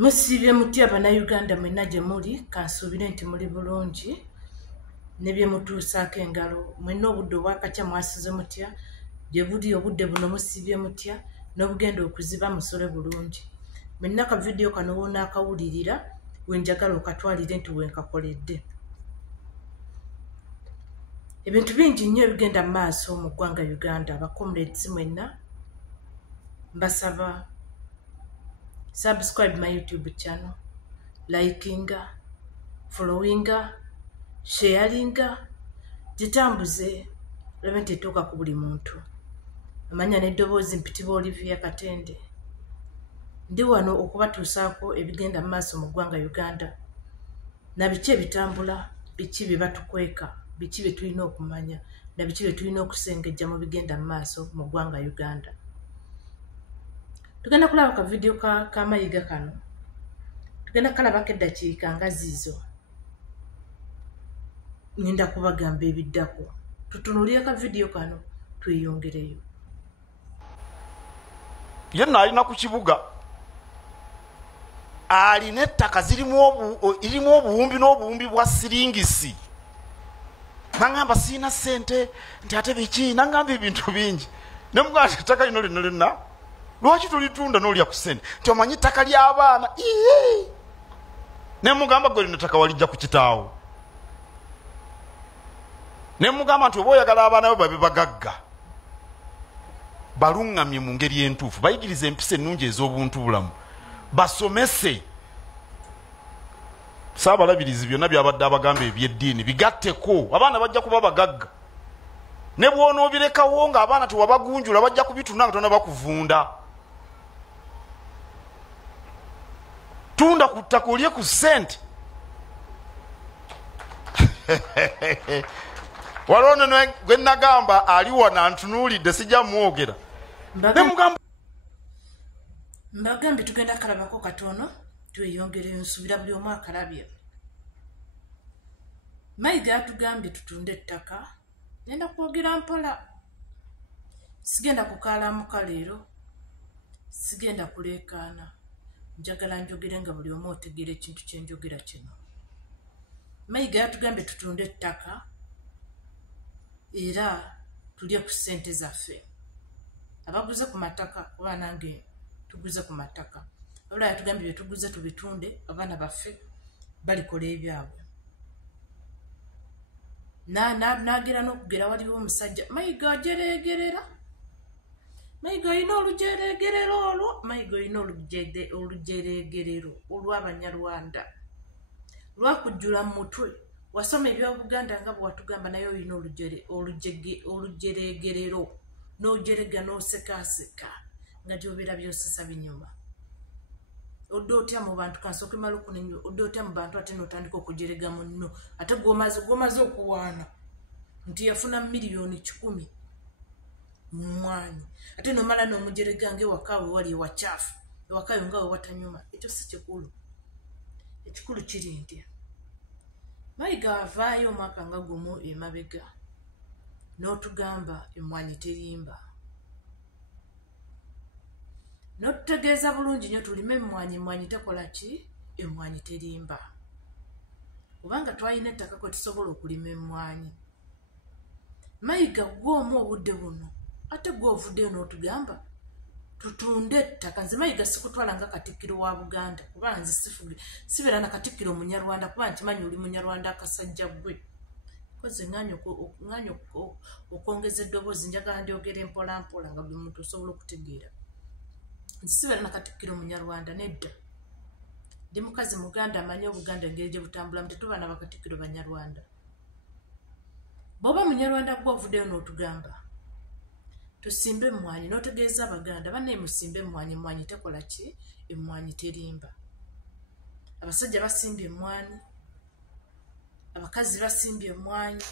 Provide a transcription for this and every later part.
Musibye mutya bannayuganda mwenna gye muli, kansuubire nti muli bulungi ne bye mutuusaako engalo. Mwenna obudde obwakakya mwasize mutya, gye buli obudde buno musibye mutya, n'obugenda okuziba musole bulungi. Mwenna ka vidiyo kano woonaakawulirira wenjagala okatwalire nti wenkakoledde. Ebintu bingi nnyo ebigenda mu maaso mu ggwanga Uganda. Abacomrades mwenna mbasaba subscribe my YouTube channel, likinga, followinga, sharinga, gitambuze olebe nti etuuka ku buli muntu. Amanya n'eddoboozi mpitibwa Olivia Katende. Ndi wano okubatuusaako ebigenda mu maaso mu ggwanga Uganda. Na biki ebitambula, biki bye batukweka, biki bye tulina okumanya, na biki bye tulina okusengejja mu bigenda mu maaso mu ggwanga Uganda. Tugenda kulaba ka video ka Mayiga kano. Tugenda kalabako eddakiika nga ziizo. Ngenda kubagamba ebiddako. Tutunuulire ka video kano tweyongereyo. Yenna alina ku kibuga alina ettaka irimu obuwumbi n'obuwumbi bwa siringisi. Nangamba siina ssente nti ate biki, nangamba ebintu bingi. Ne mugamba ettaka lino lyonna lwaki tulitunda n'olya ku ssente nti omanyi ettaka ly'abaana. Ne mugamba gwe lino ettaka walijja ku kitaawo. Ne mugamba nti oba oyagala abaana be babe bagagga, baluŋŋamye mu ngeri entuufu, bayigirize empisa ennungi ez'obuntu bulamu, basomese. Saabalabirizi byonna byabadde abagamba ebyeddiini bigatteko, abaana bajja kuba bagagga. Ne bw'onoobirekawo ng'abaana tewabagunjula bajja kubitunda nga tonna bakuvunda. Tunda ku ttaka olye ku ssente. Waliwo nno gwe nagamba ali wana ntunuulidde sijja mwogera. Mbagambe tugenda kalabako katono tweyongereyo, nsubira buli omu akalabye. Mayiga atugambye tutunde ettaka. Nenda kwogera mpola. Sigenda kukaalamuka leero. Sigenda kuleekaana. Njagala njogere nga buli omu otegeera ekintu kye njogera kino. Mayiga atugambye tutunde ettaka era tulye ku ssente zaffe. Abaguze ku mataka kuba nange tuguze ku mataka. Wabula yatugambye bye tuguze tubitunde, abaana baffe balikola ebyabwe. Naagera n'okugera waliwo omusajja Mayiga ajereegerera. Mayiga olina olujereegerero olwo. Mayiga olina olujereegerero olw'Abanyarwanda. Lwakujjula mu mutwe. Wasoma ebyobuganda nga bwe watugamba naye olina olujereegerero. N'ojerega n'osekaaseka nga gy'obeera by'osesa binyuma. Odde otya mu bantu kansooke mala okunenya, odde otya mu bantu ate n'otandika okujerega munno. Ate gwomaze okuwaana nti yafuna miliyoni 10 mu mmwanyi. Ate n'omala n'omujerega ng'ewaka we wali ewacaafu. Ewaka yo nga we watanyuma. Ekyo si kikulu. Ekikulu kiri nti Mayiga avaayo omwaka nga gumu emabega n'otugamba emmwanyi terimba. N'otutegeeza bulungi nnyo tulime emmwanyi, emmwanyi tekola ki? Emmwanyi terimba. Kubanga twalina ettaka kwe tusobola okulima emmwanyi. Mayiga gw'omu obudde buno ate gw'ovuddeyo n'otugamba tutunde ettaka. Nze Mayiga sikutwala nga Katikkiro wa Buganda kuba nze sibeera na Katikkiro Munyarwanda kuba nkimanyi oli Munyarwanda akasajja gwe. Koze nganya okwongeza eddoboozi, njagala ndyogere mpola mpola nga buli muntu osobola okutegeera. Nze sibeera na Katikkiro Munyarwanda nedda. Ndi mukazi Muganda amanyi Obuganda engeri gye butambulamu, tetuba na Bakatikkiro Banyarwanda. Bw'oba Munyarwanda gw'ovuddeyo n'otugamba tusimbe emmwanyi, n'otegeeza Abaganda banne musimbe emmwanyi, emmwanyi tekola ki? Emmwanyi terimba. Abasajja basimbye emmwanyi, abakazi basimbye emmwanyi.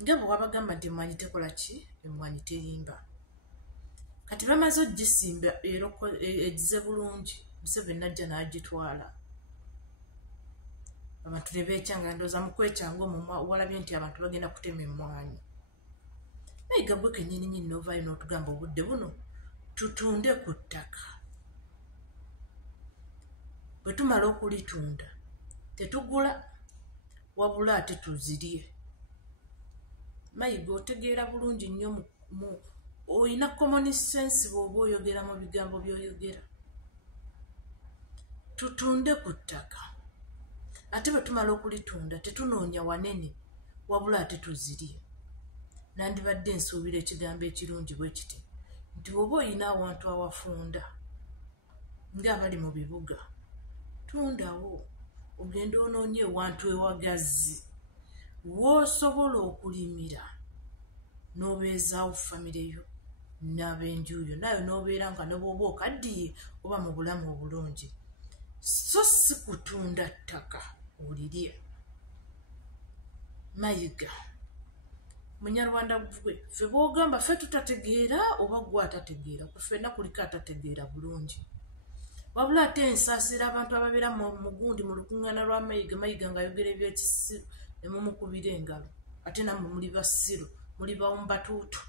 Nga bwe wabagamba nti emmwanyi tekola ki? Emmwanyi terimba. Kati bamaze ogisimba egize bulungi, Museveni najja n'agitwala. Abantu ne beekyanga, ndowooza mu kwekyanga omwo walabye nti abantu bagenda kutema emmwanyi. Mayiga gwe kennyini n'ovaayo n'otugamba obudde buno tutunde ku ttaka. bwe tumala okulitunda tetugula wabula ate tuzirye. Mayiga otegeera bulungi nnyo oyina common sense bw'oba oyogera mu bigambo by'oyogera. Tutunde ku ttaka ate bwe tumala okulitunda tetunoonya wanene wabula ate tuzirye. Nandibadde nsuubira ekigambo ekirungi bwe kiti nti bw'oba oyina awantu awafunda ng'abali mu bibuga, tundawo ogenda onoonye ewantu ewagazi w'osobola okulimira n'obeezaawo famire yo n'ab'enjuuyo naye n'obeera nga ne bw'oba okaddiye oba mu bulamu obulungi, so si kutunda ttaka olirye. Mayiga munyarwanda gwe ffe bw'ogamba ffe tutategeera oba gwe atategeera, ku ffenna kuliko atategeera bulungi. Wabula ate ensaasira abantu ababeera mu gundi mu lukuŋŋaana lwa Mayiga ng'ayogera ebyekisiru ne mumukubira engalo, ate nammwe muli basiru, muli bawumbatuutu.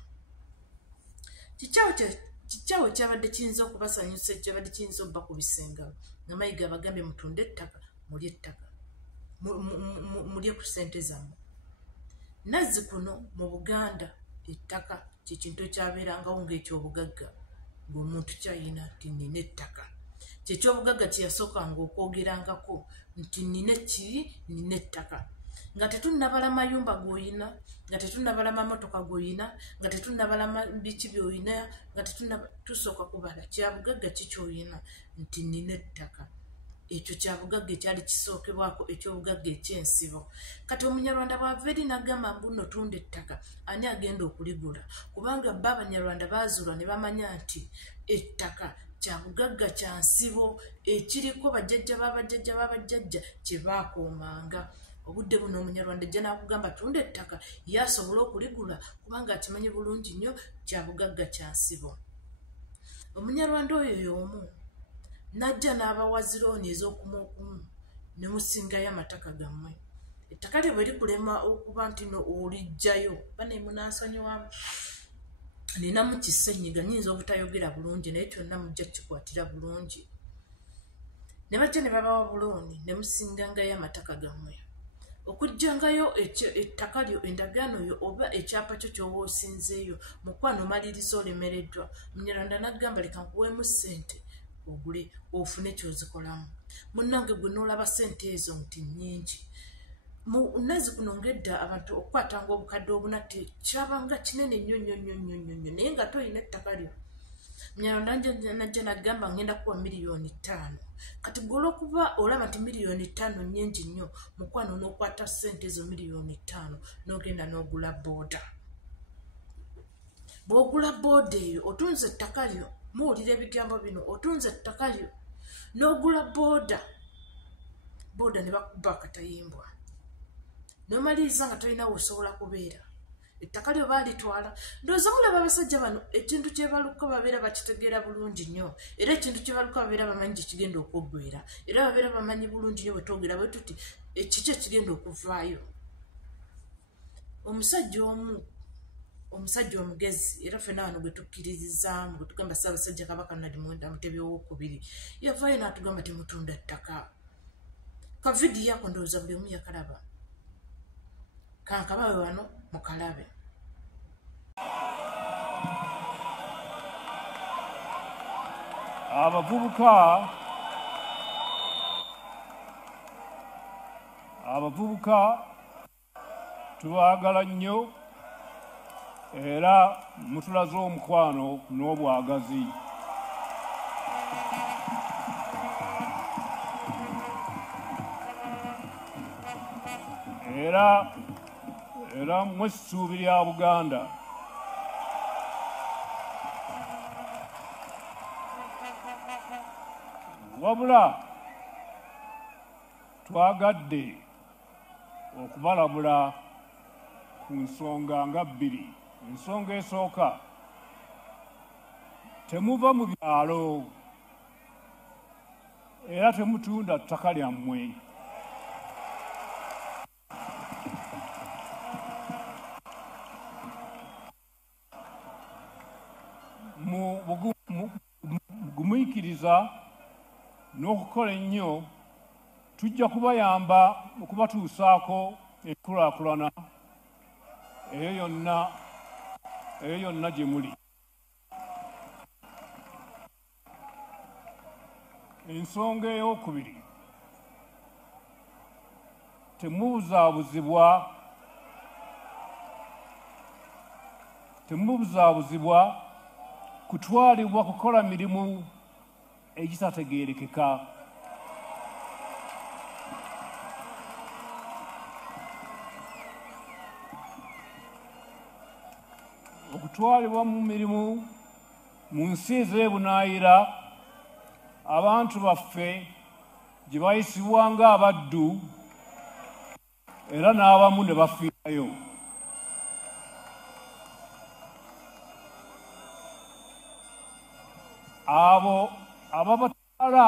Kikyawe kyabadde kiyinza okubasanyusa, kyabadde kiyinza obbakubisa engalo nga Mayiga abagambye mutunde ettaka, mulye ettaka, mulye ku ssente zammwe. Nazzi kuno mu Buganda ettaka kyekintu ekyabeerangawo ng'ekyobugagga ng'omuntu kyayina nti nnina ettaka. Kyekyobugagga kye yasookanga okwogerangako nti nnina ettaka. Nga tetunnabala mayumba g'oyina, nga tetunnabala mamotoka g'oyina, nga tetunnabala biki by'oyina, nga tusooka kubala kyabugagga ki ky'oyina nti nnina ettaka. Ekyo kyabugagga ekyali kisookebwako ekyobugagga ekyensibo. Kati omunyarwanda bw'ava eri n'agamba mbuno tunda ettaka, ani agenda okuligula? Kubanga bba abanyarwanda baazuulwa ne bamanya nti ettaka kyabugagga kya nsibo ekiriko bajjajja b'abajjajja kye baakuumanga. Obudde buno omunyarwanda ejja n'akugamba tunda ettaka ye asobole okuligula kubanga akimanyi bulungi nnyo kyabugagga kya nsibo. Omunyarwanda oyo y'omu najja n'abawazi looni ez'okumu ne musingayo amataka gammwe. Ettaka lye bwe likulema okuba nti no olijjayo bane munansonyiwamu ninamu kisenyiga nnyinza obutayogera bulungi naye kyonna mujja kikwatira bulungi. Ne bajja ne babawa bulooni ne musingangayo amataka gammwe. Okujjangayo ettaka lyo endagaano yo oba ekyapa kyo ky'oba osinzeeyo mukwano maliriza olemereddwa. Munyarwanda n'agamba leka nkuweemu ssente ogule ofune ky'ozikolamu. Munnange gwe n'olaba ssente ezo nti nnyingi. Nazzi kuno ng'edda abantu okukwatanga obukadde obunate kyabanga kinene nnyo naye nga toyina ettaka lyo. Munyarwanda najja n'agamba ngenda kuwa miliyoni 5. Kati gwe olw'okuba olaba nti miliyoni 5 nnyingi nnyo, mukwano n'okwata ssente ezo miliyoni 5 n'ogenda n'ogula booda. Bw'ogula booda eyo otunze ettaka lyo, muwulira ebigambo bino, otunze ettaka lyo n'ogula booda ne bakuba akatayimbwa. N'omaliriza nga tolina wosobola kubeera. Ettaka lyo baalitwala. Ndowooza mulaba abasajja bano ekintu kye baluka babeera bakitegeera bulungi nnyo era ekintu kye baluka babeera bamanyi gye kigenda okwoggwera era babeera bamanyi bulungi nnyo bwe twogera bwe tuti ekiki ekigenda okuvaayo. Omusajja omugezi era ffenna wano gwe tukkiririzaamu gwe tugamba Ssaabasajja Kabaka Nnadi Muwenda Mutebi owookubiri yavaayo n'atugamba temutunda ttaka. Ka vidiyo ako ndowooza buli omu yakalaba. Kankabawe wano mukalabe. Abavubuka tubaagala nnyo era mutulaze omukwano n'obwagazi. Era mmwe ssuubi lya Buganda. Wabula twagadde okubalabula ku nsonga nga 2. Ensonga esooka, temuva mu byalo era temutunda ttaka lyammwe. Gumuikiriza n'okukola ennyo tujja kubayamba okubatuusaako enkulaakulana eyo yonna gye muli. Ensonga ey'okubiri, temubuzaabuzibwa kutwalibwa kukola mirimu egitategeerekeka. Okutwalibwa mu mirimu mu nsi ez'ebunaayira abantu baffe gye bayisibwa ng'abaddu era n'abamu ne bafiirayo. Abo ababatwala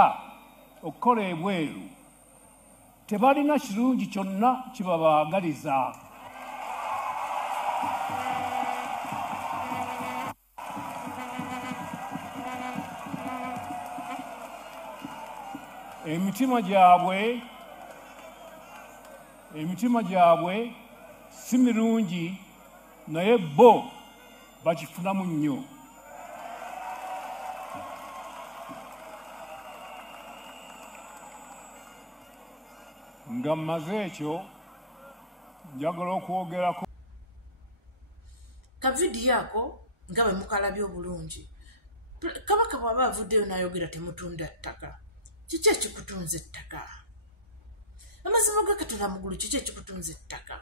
okukola ebweru tebalina kirungi kyonna kibabaagaliza. Emitima gyabwe si mirungi naye bo bakifunamu nnyo. Nga mmaze ekyo njagala okwogerako ka vidiyo ako nga bwe mukalabye obulungi. Kabaka bw'aba avuddeyo n'ayogera temutunda ttaka. Kiki ekikutunza ettaka? Amazima ga Katonda mugulu, kiki ekikutunza ettaka?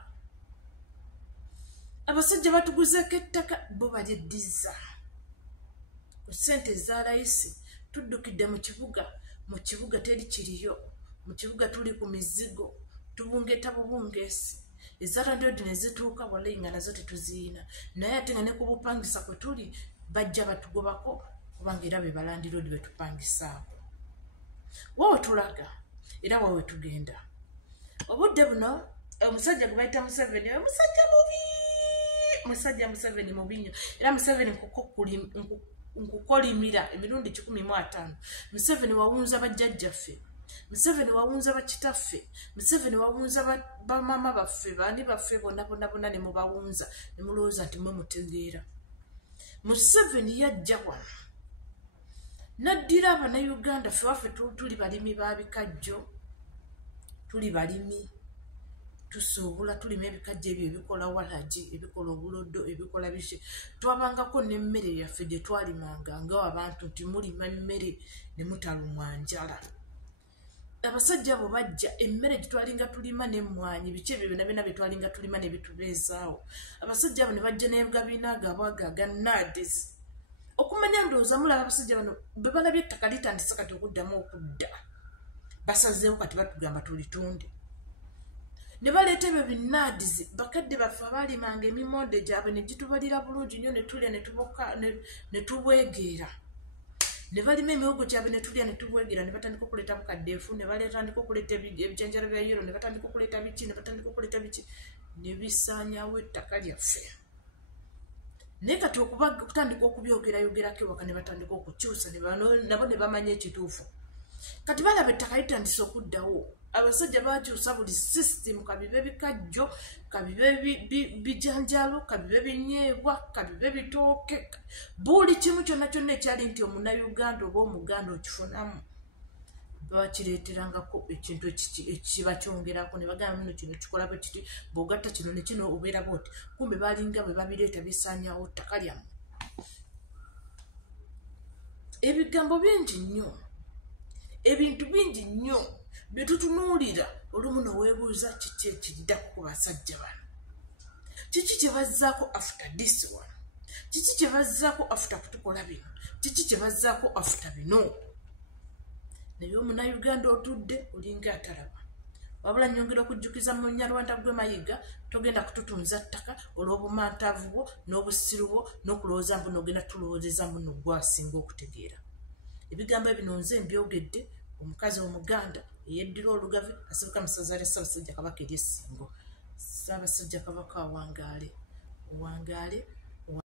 Abasajja batuguzeeko ettaka bo balyeddiza ku ssente eza layisi. Tuddukidde mu kibuga teri kiriyo, mu kibuga tuli ku mizigo, tubungeeta bubungeesi. Ezarandodi ne zituuka walayinga nazo tetuziina, naye ate nga ne ku bupangisa kwe tuli bajja batugobako kubanga era be balandiroodi be tupangisaako. Wowe tulaga era wowe tugenda. Obudde buno omusajja gwe bayita Museveni, Museveni mubi nnyo, era Museveni nkukolimira emirundi 15. Museveni wawunza bajjajjaffe, Museveni wawunza bakitaffe, Museveni wawunza bamama baffe, baani baffe bonna ne mubawunza ne mulowooza nti mwe mutegeera. Museveni yajja wano naddira Abannayuganda ffe waffe tuli balimi ba bikajjo, tuli balimi tusuubula, tulima ebikajjo ebyo ebikola walagi, ebikola obuloddo, ebikola biki. Twabangako n'emmere yaffe gye twalimanga ng'abantu nti mulima emmere ne mutalumwa njala. Abasajja abo bajja emmere gye twalinga tulima n'emmwanyi, biki ebyo byonna bye twalinga tulima ne bitubeezaawo. Abasajja abo ne bajja n'egabiina gaabwe aga NADS. Okumanya ndowooza mulaba abasajja bano bwe balabye ettaka litandise kati okuddamu okudda, basazeewo kati batugamba tulitunde. Ne baleeta ebyo binnaadizi, bakadde baffe abaalimanga emimonde gyabwe ne gitubalira bulungi nnyo, ne tulya ne tubwegeera. Ne balima emihogo gyabwe ne tulya ne tubwegeera, ne batandika okuleeta bukaddeefu, ne batandika okuleeta ebijanjalo bya yero, ne batandika okuleeta biki, ne bisaanyaawo ettaka lyaffe. Naye kati okutandika okubyogerayogerako ewaka ne batandika okukyusa, nabo ne bamanya ekituufu. Kati balaba ettaka litandise okuddawo. Abasajja bakyusa buli sisitimu, kabibe bikajjo, kabibe bijanjalo, kabibe binyeebwa, kabibe bitooke, buli kimu kyonna ekyali nti Omunnayuganda oba Omuganda okifunamu. Bakireeterangako ekintu ekibakyongerako ne bagamba muno kino kikola bwe kiti, bw'ogatta kino ne kino obeera bw'oti. Kumbe balinga bwe babireeta bisaanyaawo ttaka lyammwe. Ebigambo bingi nnyo, ebintu bingi nnyo bye tutunuulira olumu n'oweebuuza kiki ekiddako ku basajja bano. Kiki kye bazzaako after this one? Kiki kye bazzaako after kutukola bino? Kiki kye bazzaako after bino? Naye Omunnayuganda otudde olinga atalaba. Wabula nnyongera okujjukiza mu Nnyarwanda gwe Mayiga, togenda kututunza ttaka olw'obumantaavu bwo n'obusiru bwo n'okulowooza mbu n'ogenda tulowoozeza muno gwasinga okutegeera. Ebigambo bino nze mbyogedde omukazi Omuganda eyeddira olugavi asibuka mu ssaza lya Ssaabasajja Kabaka ery'Essingo. Ssaabasajja Kabaka awangaale, owangaale